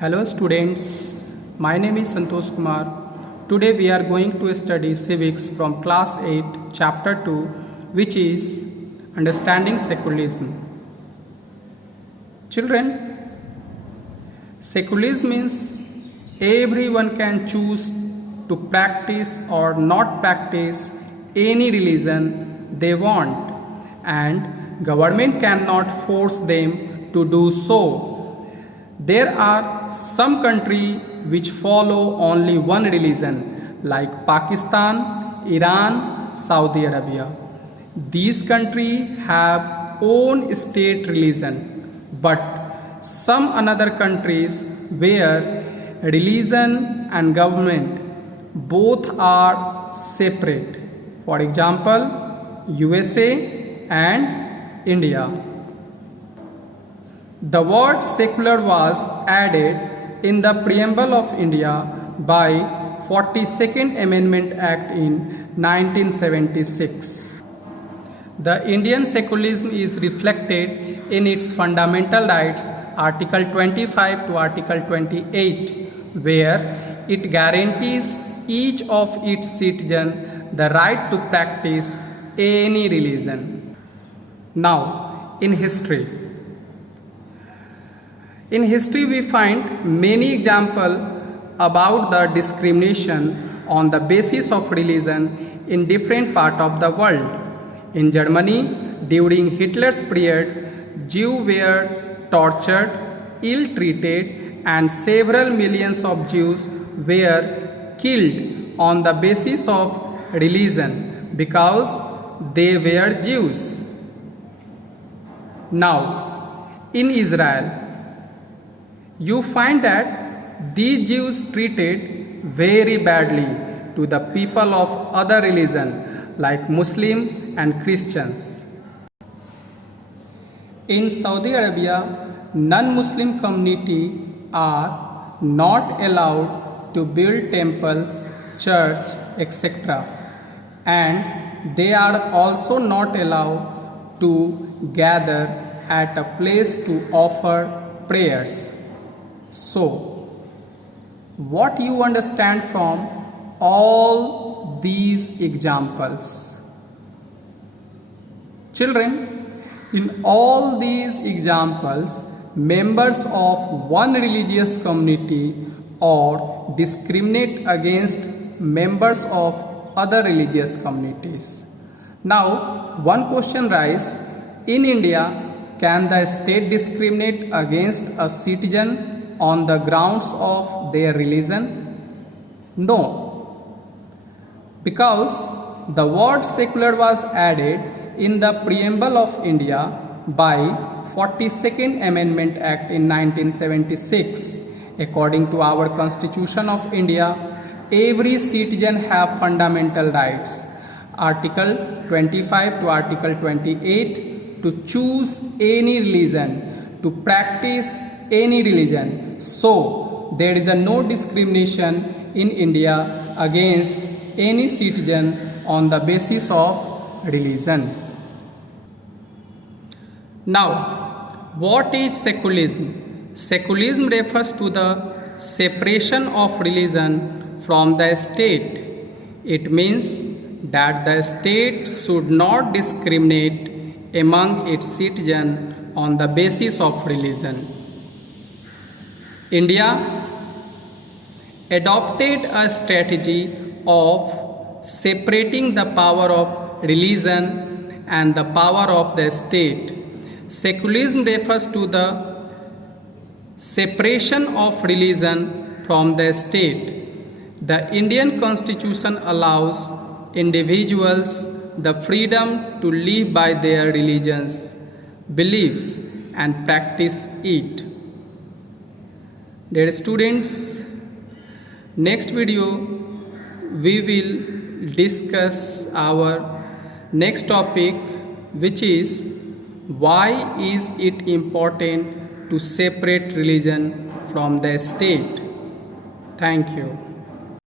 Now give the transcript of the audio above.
Hello students, my name is Santosh Kumar. Today we are going to study civics from class 8 chapter 2, which is understanding secularism. Children, secularism means everyone can choose to practice or not practice any religion they want, and government cannot force them to do so. There are some countries which follow only one religion, like Pakistan, Iran, Saudi Arabia. These countries have own state religion, but some other countries where religion and government both are separate. For example, USA and India. The word secular was added in the preamble of India by 42nd Amendment Act in 1976. The Indian secularism is reflected in its fundamental rights, Article 25 to Article 28, where it guarantees each of its citizens the right to practice any religion. Now, in history. In history, we find many examples about the discrimination on the basis of religion in different parts of the world. In Germany, during Hitler's period, Jews were tortured, ill-treated, and several millions of Jews were killed on the basis of religion because they were Jews. Now, in Israel, you find that these Jews treated very badly to the people of other religion like Muslim and Christians. In Saudi Arabia, non-Muslim community are not allowed to build temples, church, etc. And they are also not allowed to gather at a place to offer prayers. So, what you understand from all these examples? Children, in all these examples, members of one religious community or discriminate against members of other religious communities. Now, one question arises: in India, can the state discriminate against a citizen on the grounds of their religion? No, because the word secular was added in the preamble of India by 42nd Amendment Act in 1976. According to our Constitution of India, every citizen have fundamental rights, Article 25 to Article 28, to choose any religion, to practice any religion. So, there is no discrimination in India against any citizen on the basis of religion. Now, what is secularism? Secularism refers to the separation of religion from the state. It means that the state should not discriminate among its citizens on the basis of religion. India adopted a strategy of separating the power of religion and the power of the state. Secularism refers to the separation of religion from the state. The Indian Constitution allows individuals the freedom to live by their religions, beliefs, and practice it. Dear students, next video we will discuss our next topic, which is why is it important to separate religion from the state. Thank you.